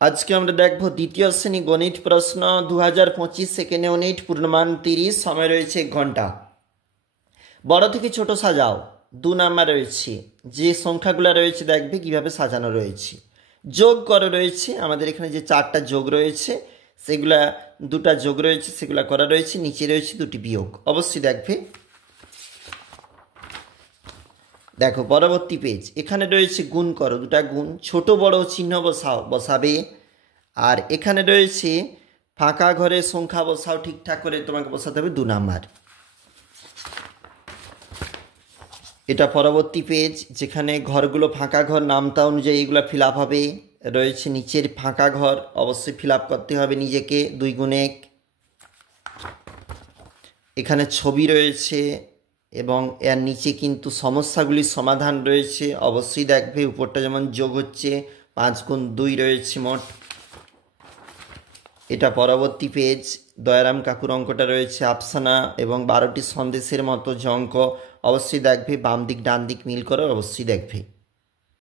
আজকে আমরা দেখব দ্বিতীয় শ্রেণী গণিত প্রশ্ন 2025 সেকেন্ড ইউনিট পূর্ণমান 30 সময় রয়েছে 1 ঘন্টা। বড় থেকে ছোট সাজাও 2 নাম্বার রয়েছে। যে সংখ্যাগুলো রয়েছে দেখবে কিভাবে সাজানো রয়েছে। যোগ করা রয়েছে, আমাদের এখানে যে 4টা যোগ রয়েছে সেগুলা 2টা যোগ রয়েছে সেগুলা করা রয়েছে, নিচে রয়েছে 2টি বিয়োগ। অবশ্যই দেখবে। দেখো পরবর্তী পেজ, এখানে রয়েছে গুণ করো, 2টা গুণ, ছোট বড় চিহ্ন বসাবে। আর এখানে রয়েছে ফাঁকা ঘরে সংখ্যা বসাও, ঠিকঠাক করে তোমাকে বসাতে হবে 2 নাম্বার। এটা পরবর্তী পেজ, যেখানে ঘরগুলো ফাঁকা ঘর, নামতা অনুযায়ী এগুলো ফিল আপ হবে। রয়েছে নিচের ফাঁকা ঘর, অবশ্যই ফিল আপ করতে হবে নিজেকে, 2 গুণ 1। এখানে ছবি রয়েছে এবং এর নিচে কিন্তু সমস্যাগুলির সমাধান রয়েছে, অবশ্যই দেখবে। উপরটা যেমন যোগ হচ্ছে, 5 গুণ 2 রয়েছে মোট। এটা পরবর্তী পেজ, দয়ারাম কাকুর অঙ্কটা রয়েছে আফসানা এবং 12টি সন্দেশের মতো যে অঙ্ক, অবশ্যই দেখবে। বাম দিক ডান দিক মিল করে অবশ্যই দেখবে।